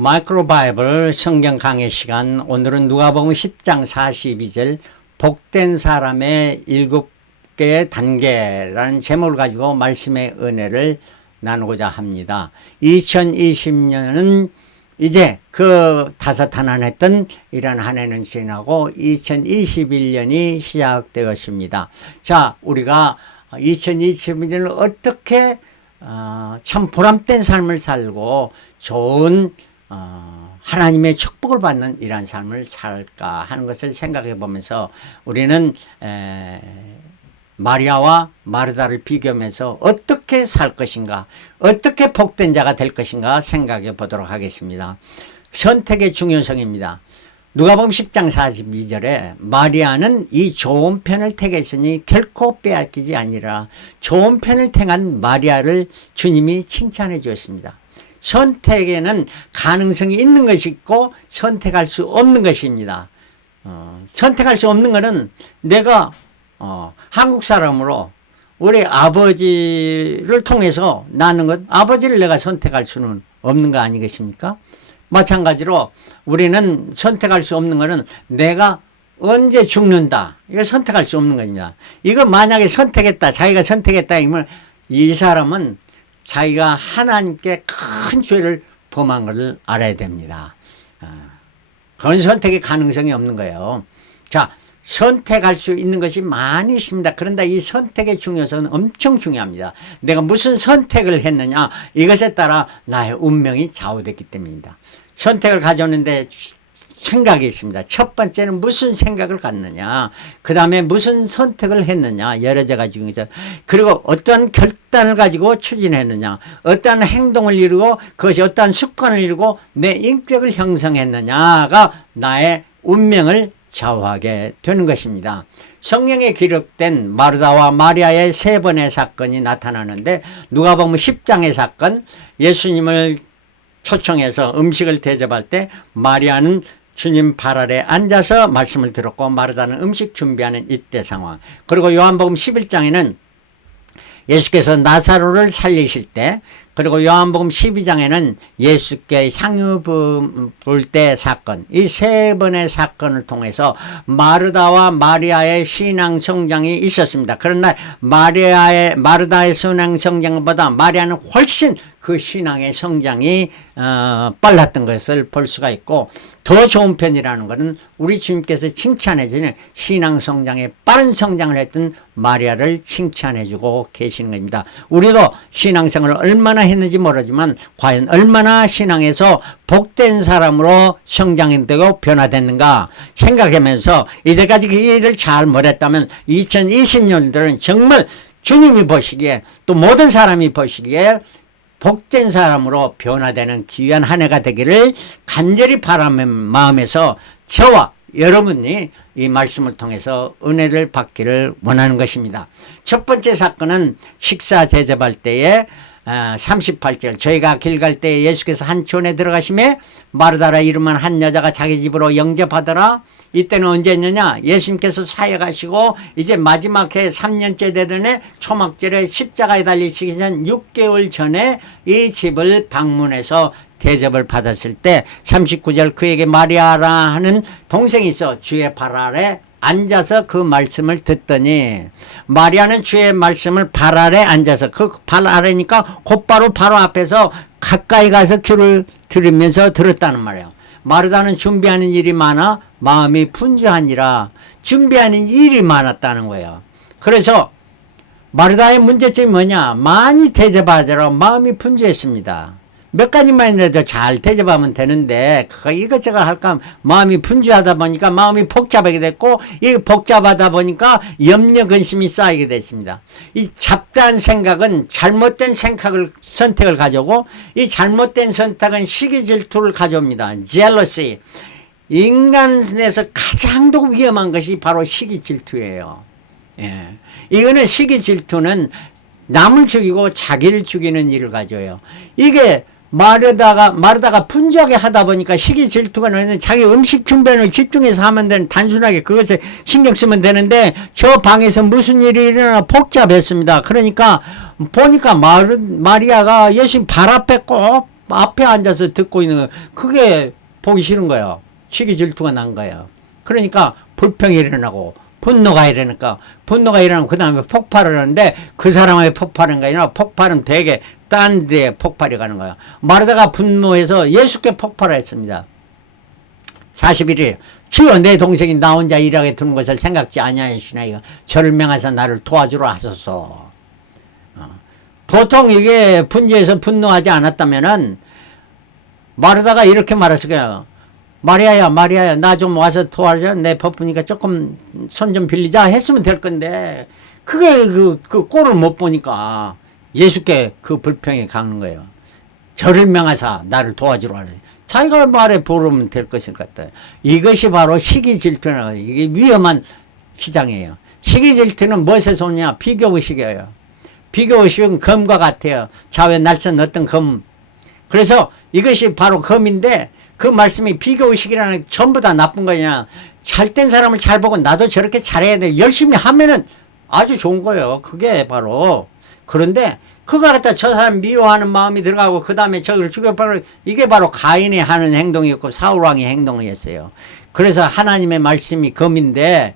마이크로 바이블 성경 강의 시간, 오늘은 누가복음 10장 42절 복된 사람의 7개의 단계라는 제목을 가지고 말씀의 은혜를 나누고자 합니다. 2020년은 이제 그 다사다난했던 이런 한 해는 지나고 2021년이 시작되었습니다. 자, 우리가 2021년을 어떻게 참 보람된 삶을 살고 좋은 하나님의 축복을 받는 이러한 삶을 살까 하는 것을 생각해 보면서 우리는 마리아와 마르다를 비교하면서 어떻게 살 것인가, 어떻게 복된 자가 될 것인가 생각해 보도록 하겠습니다. 선택의 중요성입니다. 누가복음 10장 42절에 마리아는 이 좋은 편을 택했으니 결코 빼앗기지 아니라, 좋은 편을 택한 마리아를 주님이 칭찬해 주었습니다. 선택에는 가능성이 있는 것이 있고 선택할 수 없는 것입니다. 선택할 수 없는 것은 내가 한국 사람으로 우리 아버지를 통해서 나는 것, 아버지를 내가 선택할 수는 없는 거 아니겠습니까? 마찬가지로 우리는 선택할 수 없는 것은 내가 언제 죽는다, 이거 선택할 수 없는 겁니다. 이거 만약에 선택했다, 자기가 선택했다 이면 이 사람은 자기가 하나님께 큰 죄를 범한 것을 알아야 됩니다. 그런 선택의 가능성이 없는 거예요. 자, 선택할 수 있는 것이 많이 있습니다. 그런데 이 선택의 중요성은 엄청 중요합니다. 내가 무슨 선택을 했느냐, 이것에 따라 나의 운명이 좌우됐기 때문입니다. 선택을 가져오는데 생각이 있습니다. 첫 번째는 무슨 생각을 갖느냐, 그 다음에 무슨 선택을 했느냐, 여러 가지 중에서, 그리고 어떠한 결단을 가지고 추진했느냐, 어떠한 행동을 이루고 그것이 어떠한 습관을 이루고 내 인격을 형성했느냐가 나의 운명을 좌우하게 되는 것입니다. 성경에 기록된 마르다와 마리아의 세 번의 사건이 나타나는데, 누가복음 10장의 사건, 예수님을 초청해서 음식을 대접할 때 마리아는 주님 발 아래 앉아서 말씀을 들었고 마르다는 음식 준비하는 이때 상황, 그리고 요한복음 11장에는 예수께서 나사로를 살리실 때, 그리고 요한복음 12장에는 예수께 향유 부을 때 사건, 이 세 번의 사건을 통해서 마르다와 마리아의 신앙 성장이 있었습니다. 그러나 마르다의 신앙 성장보다 마리아는 훨씬 그 신앙의 성장이 빨랐던 것을 볼 수가 있고, 더 좋은 편이라는 것은 우리 주님께서 칭찬해 주는 신앙 성장에 빠른 성장을 했던 마리아를 칭찬해 주고 계시는 겁니다. 우리도 신앙생활을 얼마나 했는지 모르지만 과연 얼마나 신앙에서 복된 사람으로 성장되고 변화됐는가 생각하면서 이때까지 그 일을 잘 못했다면 2020년들은 정말 주님이 보시기에, 또 모든 사람이 보시기에 복된 사람으로 변화되는 귀한 한 해가 되기를 간절히 바라는 마음에서 저와 여러분이 이 말씀을 통해서 은혜를 받기를 원하는 것입니다. 첫 번째 사건은 식사 대접할 때에 38절, 저희가 길 갈 때 예수께서 한 촌에 들어가심에 마르다라 이름한 한 여자가 자기 집으로 영접하더라. 이때는 언제였느냐, 예수님께서 사역하시고 이제 마지막 해 3년째 되던 해 초막절에 십자가에 달리시기 전 6개월 전에 이 집을 방문해서 대접을 받았을 때 39절, 그에게 마리아라 하는 동생이 있어 주의 발 아래 앉아서 그 말씀을 듣더니, 마리아는 주의 말씀을 발 아래 앉아서, 그 발 아래니까 곧바로 바로 앞에서 가까이 가서 귀를 들으면서 들었다는 말이에요. 마르다는 준비하는 일이 많아 마음이 분주하니라, 준비하는 일이 많았다는 거예요. 그래서 마르다의 문제점이 뭐냐, 많이 대접하더라도 마음이 분주했습니다. 몇 가지만이라도 잘 대접하면 되는데 그거 이것저것 할까 하면 마음이 분주하다 보니까 마음이 복잡하게 됐고, 이 복잡하다 보니까 염려 근심이 쌓이게 됐습니다. 이 잡다한 생각은 잘못된 선택을 가져오고, 이 잘못된 선택은 시기 질투를 가져옵니다. jealousy. 인간에서 가장 더 위험한 것이 바로 시기 질투예요. 예. 이거는 시기 질투는 남을 죽이고 자기를 죽이는 일을 가져요. 이게 마르다가 분주하게 하다 보니까 시기 질투가 나는, 자기 음식 준비에 집중해서 하면 되는, 단순하게 그것에 신경 쓰면 되는데 저 방에서 무슨 일이 일어나 복잡했습니다. 그러니까 보니까 마리아가 예수님 발 앞에 꼭 앞에 앉아서 듣고 있는 거, 그게 보기 싫은 거예요. 시기 질투가 난 거예요. 그러니까 불평이 일어나고 분노가 일어나니까, 분노가 일어나면 그 다음에 폭발을 하는데, 그 사람의 폭발은 게 아니라 폭발은 되게 딴 데에 폭발이 가는 거예요. 마르다가 분노해서 예수께 폭발했습니다. 41일 주여, 내 동생이 나 혼자 일하게 두는 것을 생각지 아니하시나이까 저를 명하사 나를 도와주라 하소서. 보통 이게 분주해서 분노하지 않았다면은 마르다가 이렇게 말했을 거예요. 마리아야, 마리아야, 나 좀 와서 도와줘. 내 바쁘니까 조금 손 좀 빌리자 했으면 될 건데, 그게 그 꼴을 못 보니까 예수께 그 불평이 가는 거예요. 저를 명하사 나를 도와주라 하래. 자기가 말에 부르면 될 것일 것 같아요. 이것이 바로 시기 질투는, 이게 위험한 휘장이에요. 시기 질투는 무엇에서 오냐? 비교의식이에요. 비교의식은 검과 같아요. 좌우에 날선 어떤 검. 그래서 이것이 바로 검인데, 그 말씀이 비교의식이라는 게 전부 다 나쁜 거냐. 잘된 사람을 잘 보고 나도 저렇게 잘해야 돼. 열심히 하면은 아주 좋은 거예요. 그게 바로. 그런데 그거 갖다 저 사람 미워하는 마음이 들어가고 그 다음에 저걸 죽여버려. 이게 바로 가인이 하는 행동이었고 사울왕의 행동이었어요. 그래서 하나님의 말씀이 검인데,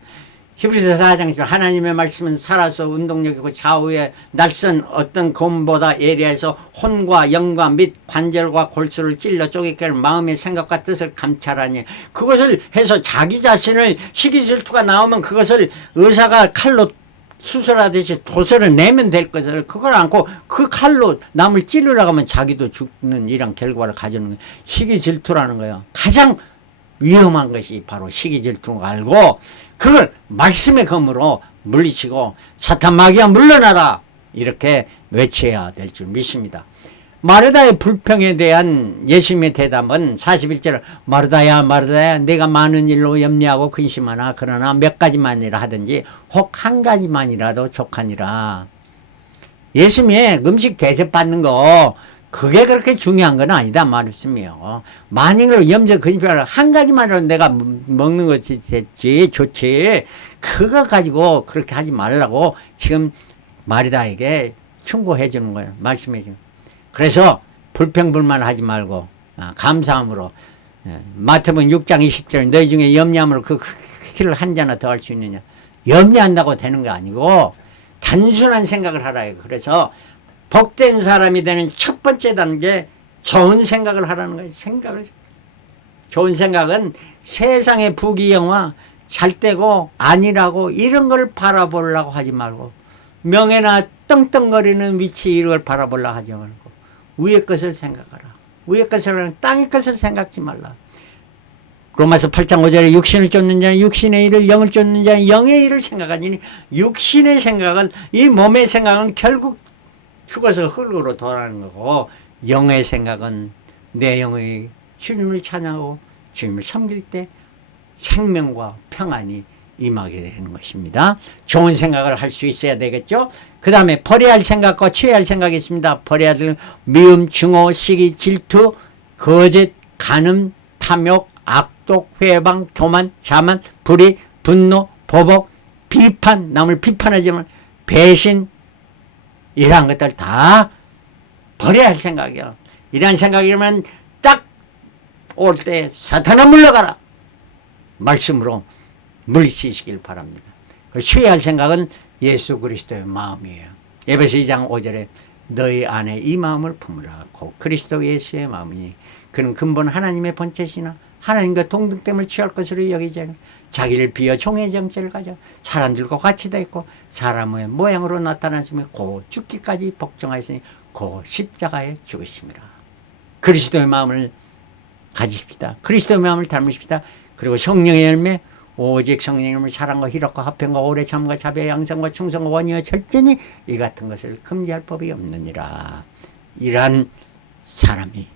히브리서 4장 하나님의 말씀은 살아서 운동력이고 좌우에 날선 어떤 검보다 예리해서 혼과 영과 및 관절과 골수를 찔러 쪼개게 하는 마음의 생각과 뜻을 감찰하니, 그것을 해서 자기 자신을, 시기 질투가 나오면 그것을 의사가 칼로 수술하듯이 도서를 내면 될 것을, 그걸 안고 그 칼로 남을 찌르려고 하면 자기도 죽는 이런 결과를 가져오는 거예요. 시기 질투라는 거예요. 가장 위험한 것이 바로 시기 질투인 거 알고 그걸 말씀의 검으로 물리치고 사탄 마귀야 물러나라, 이렇게 외쳐야 될 줄 믿습니다. 마르다의 불평에 대한 예수님의 대답은 41절, 마르다야 마르다야, 내가 많은 일로 염려하고 근심하나 그러나 몇 가지만이라 하든지 혹 한 가지만이라도 족하니라. 예수님의 음식 대접받는 거 그게 그렇게 중요한 건 아니다 말씀이에요. 만일로 염려 근심하라, 한 가지만이라도 내가 먹는 것이 됐지 좋지, 그거 가지고 그렇게 하지 말라고 지금 마르다에게 충고해 주는 거예요. 말씀해 주는. 그래서 불평불만 하지 말고 감사함으로, 마태복음 6장 20절, 너희 중에 염려함으로 그 키를 한 잔이나 더 할 수 있느냐. 염려한다고 되는 게 아니고 단순한 생각을 하라요. 그래서 복된 사람이 되는 첫 번째 단계, 좋은 생각을 하라는 거예요. 생각을. 좋은 생각은 세상의 부귀영화, 잘되고 아니라고 이런 걸 바라보려고 하지 말고, 명예나 떵떵거리는 위치 이런 걸 바라보려고 하지 말고 위의 것을 생각하라. 위의 것을, 땅의 것을 생각지 말라. 로마서 8장 5절에 육신을 쫓는 자는 육신의 일을, 영을 쫓는 자는 영의 일을 생각하니, 육신의 생각은, 이 몸의 생각은 결국 죽어서 흙으로 돌아가는 거고, 영의 생각은 내 영의 주님을 찬양하고 주님을 섬길 때 생명과 평안이 임하게 되는 것입니다. 좋은 생각을 할 수 있어야 되겠죠. 그 다음에 버려야 할 생각과 취해야 할 생각이 있습니다. 버려야 할 미움, 증오, 시기, 질투, 거짓, 간음, 탐욕, 악독, 회방, 교만, 자만, 불의, 분노, 보복, 비판, 남을 비판하지만 배신, 이러한 것들 다 버려야 할 생각이야. 이러한 생각이면 딱 올 때 사탄아 물러가라 말씀으로 물리치시길 바랍니다. 취해야 할 생각은 예수 그리스도의 마음이에요. 에베소 2장 5절에 너희 안에 이 마음을 품으라. 곧 그리스도 예수의 마음이니 그는 근본 하나님의 본체시나 하나님과 동등됨을 취할 것으로 여기지 않아 자기를 비어 종의 정체를 가져 사람들과 같이 다 있고 사람의 모양으로 나타났으며 곧 죽기까지 복종하였으니 곧 십자가에 죽으심이라. 그리스도의 마음을 가지십시다. 그리스도의 마음을 닮으십시다. 그리고 성령의 열매, 오직 성령님을 사랑과 희락과 화평과 오래 참과 자비와 양성과 충성과 원의와 절제니 이 같은 것을 금지할 법이 없느니라. 이러한 사람이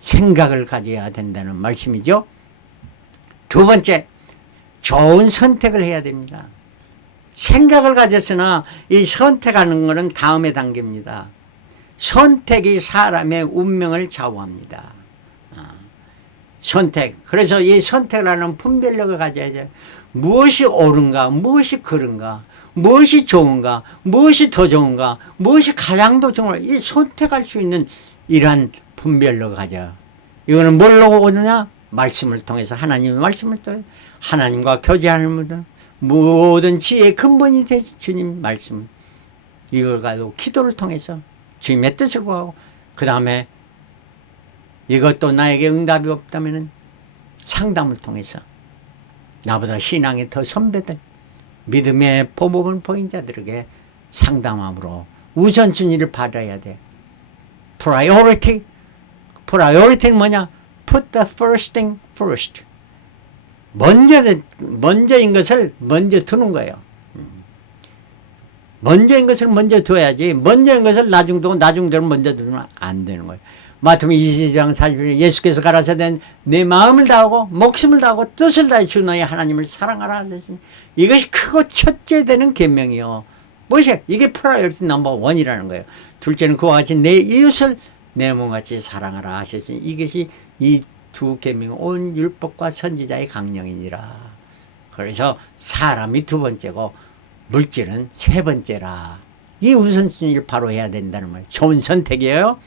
생각을 가져야 된다는 말씀이죠. 두 번째, 좋은 선택을 해야 됩니다. 생각을 가졌으나 이 선택하는 것은 다음의 단계입니다. 선택이 사람의 운명을 좌우합니다. 선택. 그래서 이 선택을 하는 분별력을 가져야 돼요. 무엇이 옳은가, 무엇이 그른가, 무엇이 좋은가, 무엇이 더 좋은가, 무엇이 가장 더 좋은가, 이 선택할 수 있는 이러한 분별로 가져. 이거는 뭘로 오느냐? 말씀을 통해서, 하나님의 말씀을 통해서, 하나님과 교제하는 모든 지혜의 근본이 되지, 주님 말씀. 이걸 가지고 기도를 통해서 주님의 뜻을 구하고, 그 다음에 이것도 나에게 응답이 없다면 상담을 통해서 나보다 신앙이 더 선배들, 믿음의 보복을 보인 자들에게 상담함으로 우선순위를 받아야 돼. Priority는 뭐냐? Put the first thing first. 먼저인 것을 먼저 두는 거예요. 먼저인 것을 먼저 둬야지, 먼저인 것을 나중 두고 나중대로 먼저 두면 안 되는 거예요. 마태복음 22장 40절에 예수께서 가라사대 내 마음을 다하고 목숨을 다하고 뜻을 다해 주 너희 하나님을 사랑하라 하셨으니, 이것이 크고 첫째 되는 계명이요. 무엇이야? 이게 프라이어티 넘버 1이라는 거예요. 둘째는 그와 같이 내 이웃을 내 몸같이 사랑하라 하셨으니, 이것이 이 두 계명 온 율법과 선지자의 강령이니라. 그래서 사람이 두 번째고 물질은 세 번째라. 이 우선순위를 바로 해야 된다는 말이에요. 좋은 선택이에요.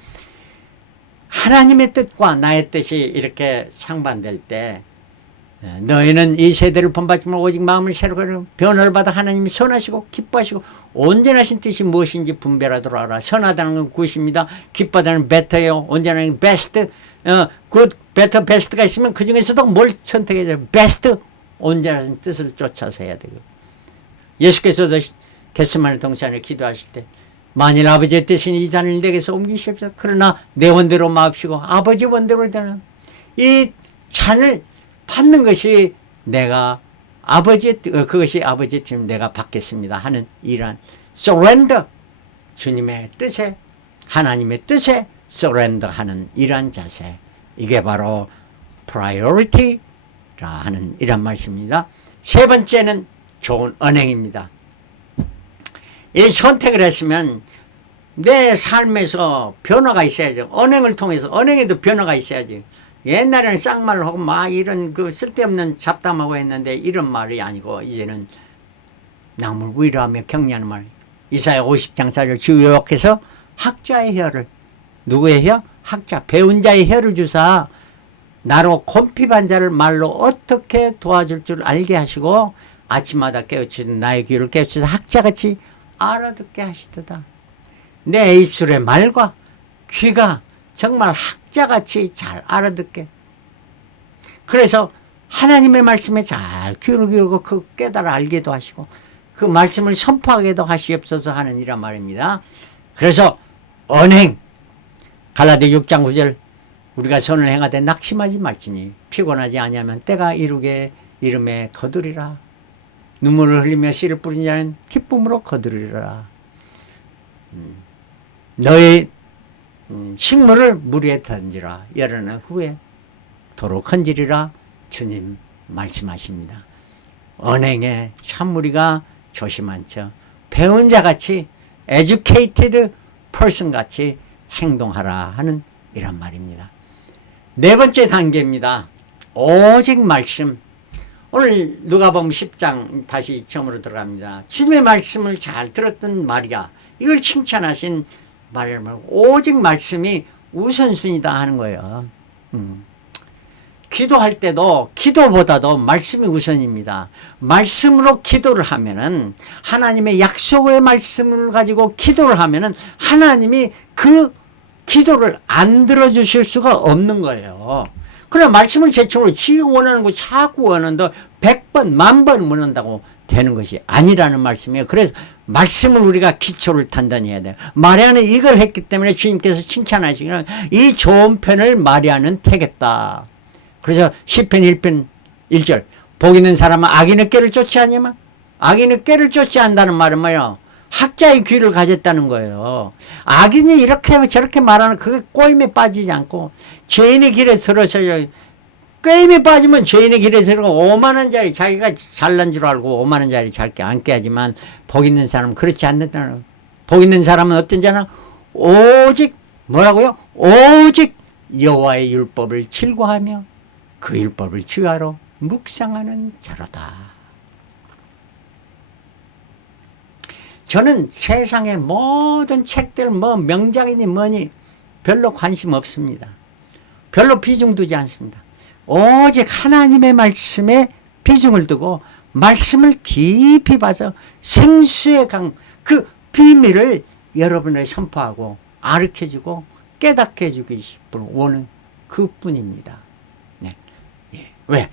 하나님의 뜻과 나의 뜻이 이렇게 상반될 때, 너희는 이 세대를 본받지 말고 오직 마음을 새로 변화를 받아 하나님이 선하시고 기뻐하시고 온전하신 뜻이 무엇인지 분별하도록 하라. 선하다는 건 굿입니다. 기뻐하다는 better예요. 온전한 best, good, better, best가 있으면 그 중에서도 뭘 선택해야 돼요? best, 온전하신 뜻을 쫓아서 해야 되고. 예수께서도 겟세마네 동산에 기도하실 때, 만일 아버지의 뜻인 이 잔을 내게서 옮기시옵소서. 그러나 내 원대로 마옵시고 아버지 원대로 되는 이 잔을 받는 것이 내가 아버지의 뜻, 그것이 아버지의 뜻, 내가 받겠습니다 하는 이러한 surrender, 주님의 뜻에, 하나님의 뜻에 surrender 하는 이러한 자세, 이게 바로 priority라 하는 이런 말씀입니다. 세 번째는 좋은 언행입니다. 이 선택을 했으면 내 삶에서 변화가 있어야죠. 언행을 통해서, 언행에도 변화가 있어야지. 옛날에는 쌍말을 하고 막 이런 그 쓸데없는 잡담하고 했는데, 이런 말이 아니고 이제는 남을 위로하며 격려하는 말. 이사야 50장 4절 주 여호와께서 학자의 혀를, 누구의 혀? 학자, 배운 자의 혀를 주사 나로 곤핍한 자를 말로 어떻게 도와줄 줄 알게 하시고 아침마다 깨우치는 나의 귀를 깨우치사 학자같이 알아듣게 하시도다. 내 입술의 말과 귀가 정말 학자같이 잘 알아듣게. 그래서 하나님의 말씀에 잘 귀를 기울이고 그 깨달아 알게도 하시고 그 말씀을 선포하게도 하시옵소서 하는 이란 말입니다. 그래서 언행, 갈라디아 6장 9절 우리가 선을 행하되 낙심하지 말지니 피곤하지 아니하면 때가 이르게 이름에 거두리라. 눈물을 흘리며 씨를 뿌린 자는 기쁨으로 거두리라. 너의 식물을 물 위에 던지라. 열어낸 후에 도로 건지리라. 주님 말씀하십니다. 언행에 참 우리가 조심한 척 배운 자같이 educated person 같이 행동하라 하는 이런 말입니다. 네 번째 단계입니다. 오직 말씀. 오늘 누가복음 10장 다시 처음으로 들어갑니다. 주님의 말씀을 잘 들었던 마리아, 이걸 칭찬하신 마리아, 오직 말씀이 우선순위다 하는 거예요. 기도할 때도 기도보다도 말씀이 우선입니다. 말씀으로 기도를 하면은, 하나님의 약속의 말씀을 가지고 기도를 하면은 하나님이 그 기도를 안 들어주실 수가 없는 거예요. 그래 말씀을 제청으로 지가 원하는 거 자꾸 원한다 100번, 10,000번 원한다고 되는 것이 아니라는 말씀이에요. 그래서 말씀을 우리가 기초를 단단히 해야 돼요. 마리아는 이걸 했기 때문에 주님께서 칭찬하시기는 이 좋은 편을 마리아는 택했다. 그래서 시편 1편 1절 복 있는 사람은 악인의 꾀를 쫓지 않냐면, 악인의 꾀를 쫓지 않는다는 말은 뭐예요? 학자의 귀를 가졌다는 거예요. 악인이 이렇게 저렇게 말하는 그게 꼬임에 빠지지 않고 죄인의 길에 들어서, 꾀임에 빠지면 죄인의 길에 들어가고 50,000원짜리 자기가 잘난 줄 알고 50,000원짜리 잘게 앉게 하지만, 복 있는 사람은 그렇지 않는다는 거예요. 복 있는 사람은 어떤 자는 오직 뭐라고요? 오직 여호와의 율법을 즐거워하며 그 율법을 주야로 묵상하는 자로다. 저는 세상의 모든 책들, 뭐 명작이니 뭐니 별로 관심 없습니다. 별로 비중 두지 않습니다. 오직 하나님의 말씀에 비중을 두고 말씀을 깊이 봐서 생수의 강, 그 비밀을 여러분에게 선포하고 가르쳐주고 깨닫게 해주기 싶은 원은 그뿐입니다. 네. 예. 왜?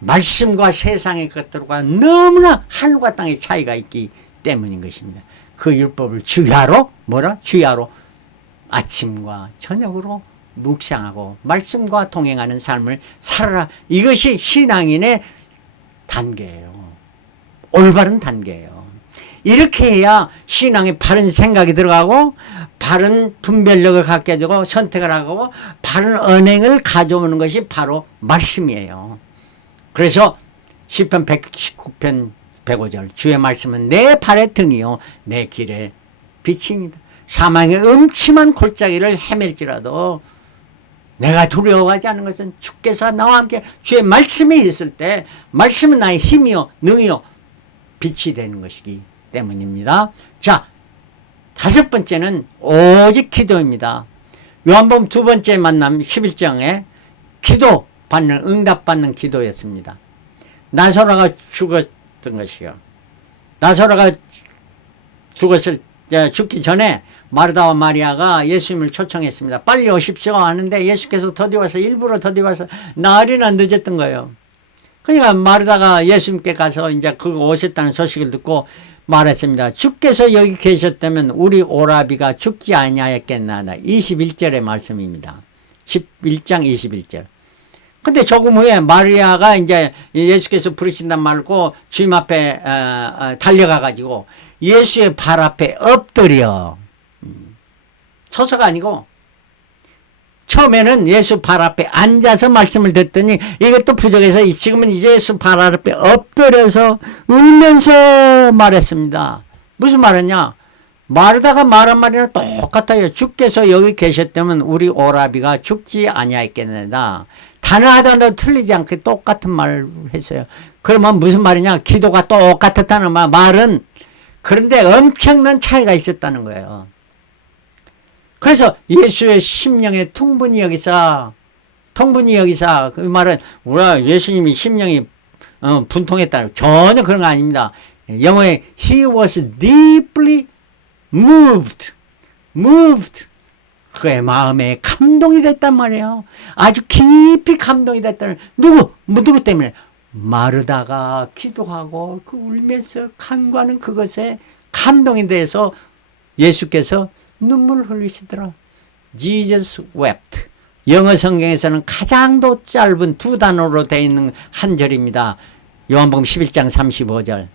말씀과 세상의 것들과 너무나 하늘과 땅의 차이가 있기 때문인 것입니다. 그 율법을 주야로 뭐라? 주야로 아침과 저녁으로 묵상하고 말씀과 동행하는 삶을 살아라. 이것이 신앙인의 단계예요. 올바른 단계예요. 이렇게 해야 신앙에 바른 생각이 들어가고 바른 분별력을 갖게 되고 선택을 하고 바른 언행을 가져오는 것이 바로 말씀이에요. 그래서 시편 119편 105절 주의 말씀은 내 발의 등이요 내 길의 빛입니다. 사망의 음침한 골짜기를 헤맬지라도 내가 두려워하지 않는 것은 주께서 나와 함께 주의 말씀이 있을 때 말씀은 나의 힘이요 능이요 빛이 되는 것이기 때문입니다. 자, 다섯 번째는 오직 기도입니다. 요한복음 두 번째 만남 11장에 기도 받는 응답받는 기도였습니다. 나사로가 죽었던 것이요. 나사로가 죽기 전에 마르다와 마리아가 예수님을 초청했습니다. 빨리 오십시오 하는데 예수께서 더디와서 일부러 더디와서 나흘이나 늦었던 거예요. 그러니까 마르다가 예수님께 가서 이제 그 오셨다는 소식을 듣고 말했습니다. 주께서 여기 계셨다면 우리 오라비가 죽지 아니하였겠나다. 21절의 말씀입니다. 11장 21절. 근데 조금 후에 마리아가 이제 예수께서 부르신단 말고 주님 앞에 달려가 가지고 예수의 발 앞에 엎드려 서서가 아니고 처음에는 예수 발 앞에 앉아서 말씀을 듣더니 이것도 부족해서 지금은 예수 발 앞에 엎드려서 울면서 말했습니다. 무슨 말이냐? 마르다가 말한 말이랑 똑같아요. 주께서 여기 계셨다면 우리 오라비가 죽지 아니하였겠느냐. 단어 하나도 틀리지 않게 똑같은 말을 했어요. 그러면 무슨 말이냐? 기도가 똑같았다는 말은 그런데 엄청난 차이가 있었다는 거예요. 그래서 예수의 심령에 통분히 여기사 그 말은 우리가 예수님이 심령이 분통했다. 전혀 그런 거 아닙니다. 영어에 he was deeply moved. 그의 마음에 감동이 됐단 말이에요. 아주 깊이 감동이 됐다는 누구 때문에? 마르다가 기도하고 그 울면서 간구하는 그것에 감동이 돼서 예수께서 눈물을 흘리시더라. Jesus wept. 영어 성경에서는 가장 더 짧은 두 단어로 되어 있는 한 절입니다. 요한복음 11장 35절.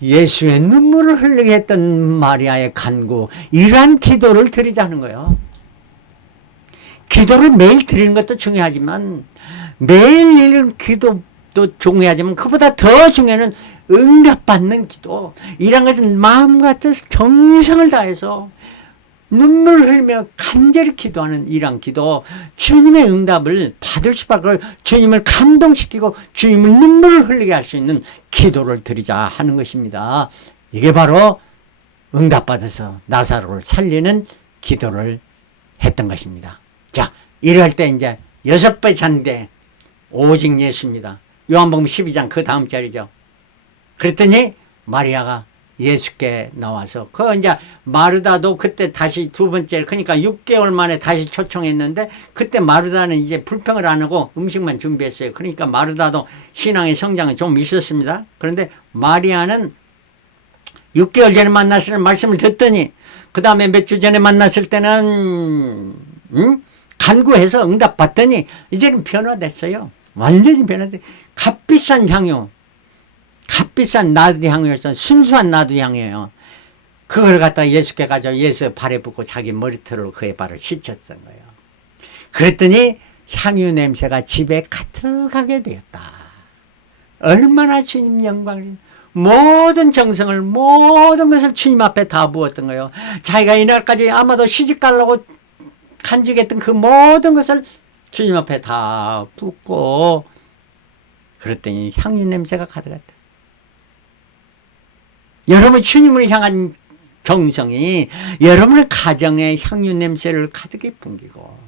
예수의 눈물을 흘리게 했던 마리아의 간구, 이러한 기도를 드리자는 거예요. 기도를 매일 드리는 것도 중요하지만 매일 이런 기도도 중요하지만 그보다 더 중요한 응답받는 기도. 이런 것은 마음과 뜻 정성을 다해서 눈물을 흘리며 간절히 기도하는 이러한 기도, 주님의 응답을 받을 수밖에 주님을 감동시키고 주님을 눈물을 흘리게 할 수 있는 기도를 드리자 하는 것입니다. 이게 바로 응답받아서 나사로를 살리는 기도를 했던 것입니다. 자, 이럴 때 이제 여섯 번째 잔대 오직 예수입니다. 요한복음 12장 그 다음 절이죠. 그랬더니 마리아가 예수께 나와서 그 이제 마르다도 그때 다시 두 번째 그러니까 6개월 만에 다시 초청했는데 그때 마르다는 이제 불평을 안 하고 음식만 준비했어요. 그러니까 마르다도 신앙의 성장은 좀 있었습니다. 그런데 마리아는 6개월 전에 만났을 말씀을 듣더니 그 다음에 몇 주 전에 만났을 때는 간구해서 응답 받더니 이제는 변화됐어요. 완전히 변화됐어요. 값비싼 향유, 값비싼 나드 향유였어. 순수한 나드 향유예요. 그걸 갖다 예수께 가져 예수의 발에 붓고 자기 머리털로 그의 발을 씻었던 거예요. 그랬더니 향유 냄새가 집에 가득하게 되었다. 얼마나 주님 영광을, 모든 정성을, 모든 것을 주님 앞에 다 부었던 거예요. 자기가 이날까지 아마도 시집 가려고 간직했던 그 모든 것을 주님 앞에 다 붓고 그랬더니 향유 냄새가 가득했다. 여러분 주님을 향한 정성이 여러분의 가정에 향유 냄새를 가득히 풍기고,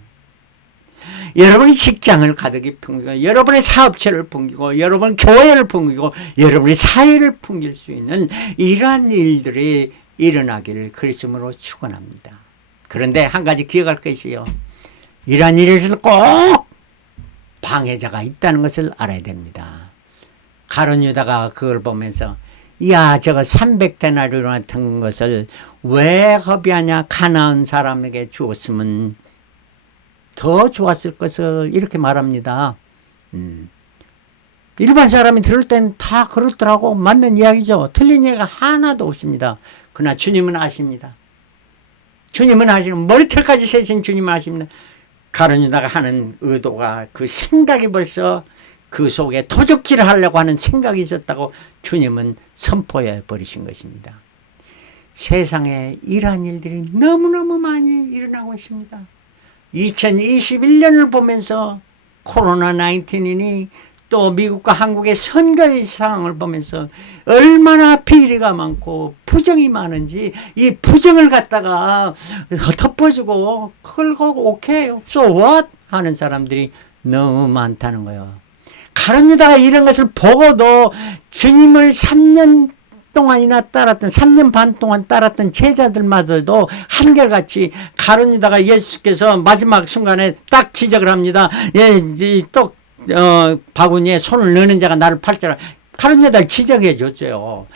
여러분의 직장을 가득히 풍기고, 여러분의 사업체를 풍기고, 여러분 교회를 풍기고, 여러분의 사회를 풍길 수 있는 이러한 일들이 일어나기를 그리스도로 축원합니다. 그런데 한 가지 기억할 것이요, 이러한 일에서 꼭 방해자가 있다는 것을 알아야 됩니다. 가룟 유다가 그걸 보면서, 야, 저거 300데나리온 같은 것을 왜 허비하냐, 가나안 사람에게 주었으면 더 좋았을 것을, 이렇게 말합니다. 일반 사람이 들을 땐 다 그렇더라고. 맞는 이야기죠. 틀린 이야기가 하나도 없습니다. 그러나 주님은 아십니다. 주님은 아시는, 머리털까지 세신 주님은 아십니다. 가룟 유다가 하는 의도가, 그 생각이 벌써 그 속에 도적질을 하려고 하는 생각이 있었다고 주님은 선포해 버리신 것입니다. 세상에 이러한 일들이 너무너무 많이 일어나고 있습니다. 2021년을 보면서 코로나19이니 또 미국과 한국의 선거의 상황을 보면서 얼마나 비리가 많고 부정이 많은지, 이 부정을 갖다가 덮어주고 그걸 오케이, so what? 하는 사람들이 너무 많다는 거예요. 가룟 유다가 이런 것을 보고도 주님을 3년 동안이나 따랐던, 3년 반 동안 따랐던 제자들마저도 한결같이 가룟 유다가 예수께서 마지막 순간에 딱 지적을 합니다. 또 바구니에 손을 넣는 자가 나를 팔자라. 가룟 유다를 지적해 줬어요.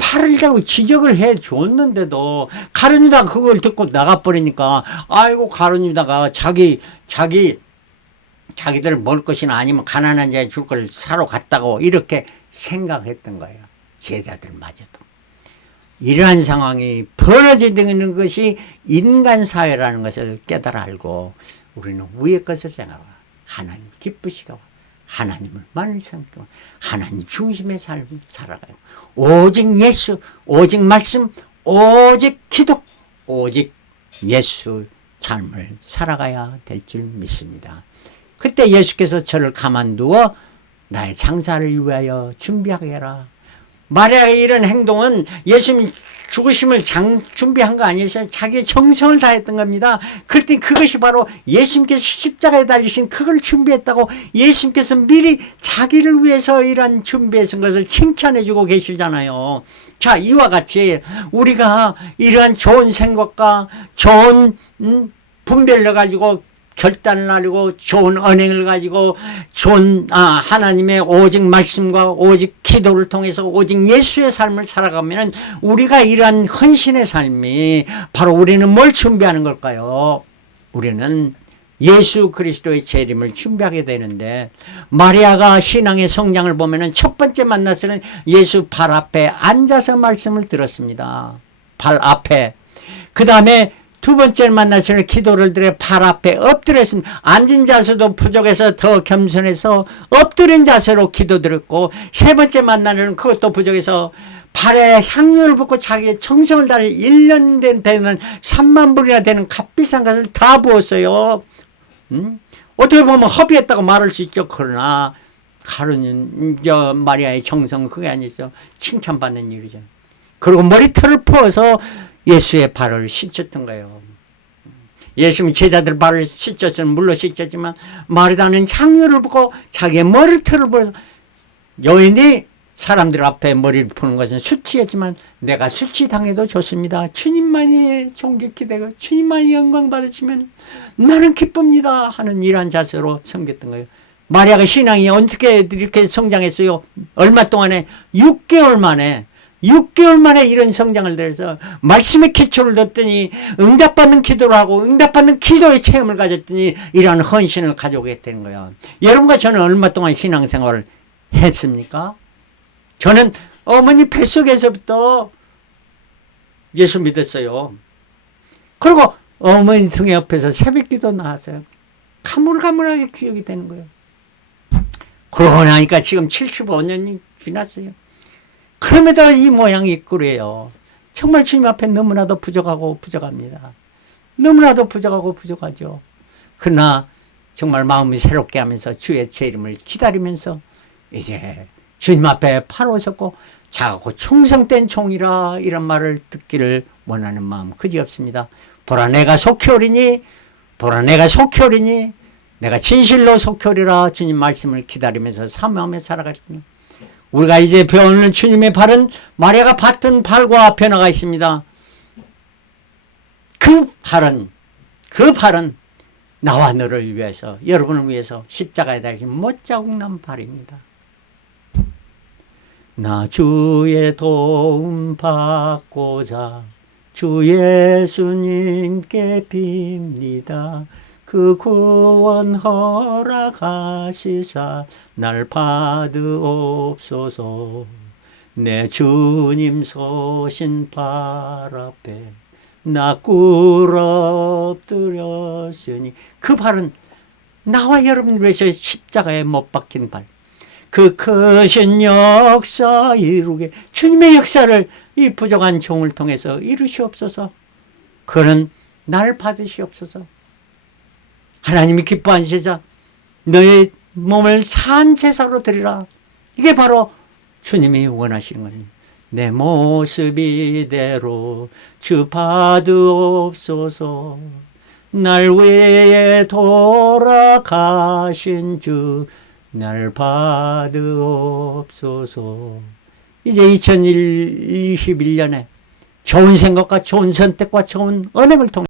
팔을 달고 지적을 해 줬는데도 가룟 유다가 그걸 듣고 나가버리니까, 아이고 가룟 유다가 자기들 먹을 것이나 아니면 가난한 자에 줄 걸 사러 갔다고 이렇게 생각했던 거예요. 제자들마저도. 이러한 상황이 벌어지는 것이 인간 사회라는 것을 깨달아 알고 우리는 위의 것을 생각하고 하나님 기쁘시고 하나님을 많이 생각하고 하나님 중심의 삶을 살아가요. 오직 예수, 오직 말씀, 오직 기도, 오직 예수 삶을 살아가야 될 줄 믿습니다. 그때 예수께서 저를 가만두어 나의 장사를 위하여 준비하게 해라. 마리아의 이런 행동은 예수님이 죽으심을 준비한 거 아니었어요. 자기의 정성을 다했던 겁니다. 그랬더니 그것이 바로 예수님께서 십자가에 달리신 그걸 준비했다고 예수님께서 미리 자기를 위해서 이런 준비해서 것을 칭찬해 주고 계시잖아요. 자, 이와 같이 우리가 이러한 좋은 생각과 좋은 분별을 가지고 결단을 하려고 좋은 언행을 가지고 좋은 하나님의 오직 말씀과 오직 기도를 통해서 오직 예수의 삶을 살아가면 우리가 이러한 헌신의 삶이 바로 우리는 뭘 준비하는 걸까요? 우리는 예수 그리스도의 재림을 준비하게 되는데, 마리아가 신앙의 성장을 보면 첫 번째 만났을 때 예수 발 앞에 앉아서 말씀을 들었습니다. 발 앞에. 그 다음에 두 번째 만났을 때 기도를 드려 발 앞에 엎드렸습니다. 앉은 자세도 부족해서 더 겸손해서 엎드린 자세로 기도드렸고, 세 번째 만나는 그것도 부족해서 발에 향유를 붓고 자기의 정성을 다해 1년 되면 3만 불이나 되는 값비싼 것을 다 부었어요. 어떻게 보면 허비했다고 말할 수 있죠. 그러나 마리아의 정성은 그게 아니죠. 칭찬받는 일이죠. 그리고 머리털을 부어서 예수의 발을 씻었던 거예요. 예수님이 제자들 발을 씻었으면 물로 씻었지만 마리아는 향유를 붓고 자기의 머리털을 부어서, 여인이 사람들 앞에 머리를 푸는 것은 수치였지만 내가 수치당해도 좋습니다. 주님만이 존귀케 되고 주님만이 영광 받으시면 나는 기쁩니다 하는 이러한 자세로 섬겼던 거예요. 마리아가 신앙이 어떻게 이렇게 성장했어요? 얼마 동안에 6개월 만에 이런 성장을 들여서 말씀의 기초를 뒀더니 응답받는 기도를 하고 응답받는 기도의 체험을 가졌더니 이러한 헌신을 가져오게 되는 거예요. 여러분과 저는 얼마 동안 신앙생활을 했습니까? 저는 어머니 뱃속에서부터 예수 믿었어요. 그리고 어머니 등에 옆에서 새벽기도 나왔어요. 가물가물하게 기억이 되는 거예요. 그러고 나니까 지금 75년이 지났어요. 그럼에도 이 모양이 그래요. 정말 주님 앞에 너무나도 부족합니다. 너무나도 부족하죠. 그러나 정말 마음이 새롭게 하면서 주의 재림을 기다리면서 이제 주님 앞에 팔 오셨고 작고 충성된 종이라 이런 말을 듣기를 원하는 마음 그지없습니다. 보라 내가 속히 오리니 보라 내가 속히 오리니 내가 진실로 속히 오리라 주님 말씀을 기다리면서 사모하며 살아가십니다. 우리가 이제 배우는 주님의 발은 마리아가 받던 발과 변화가 있습니다. 그 발은 나와 너를 위해서 여러분을 위해서 십자가에 달린 못자국 난 발입니다. 나 주의 도움 받고자 주 예수님께 빕니다. 그 구원 허락하시사 날 받으옵소서. 내 주님 서신 발 앞에 나 꿇어엎드렸으니 그 발은 나와 여러분을 위해서 십자가에 못 박힌 발. 그 크신 역사 이루게 주님의 역사를 이 부족한 종을 통해서 이루시옵소서. 그는 날 받으시옵소서. 하나님이 기뻐하시자 너의 몸을 산 제사로 드리라. 이게 바로 주님이 원하시는 거예요. 내 모습 이대로 주 받으옵소서. 날 위해 돌아가신 주 날 받으옵소서. 이제 2021년에 좋은 생각과 좋은 선택과 좋은 언행을 통해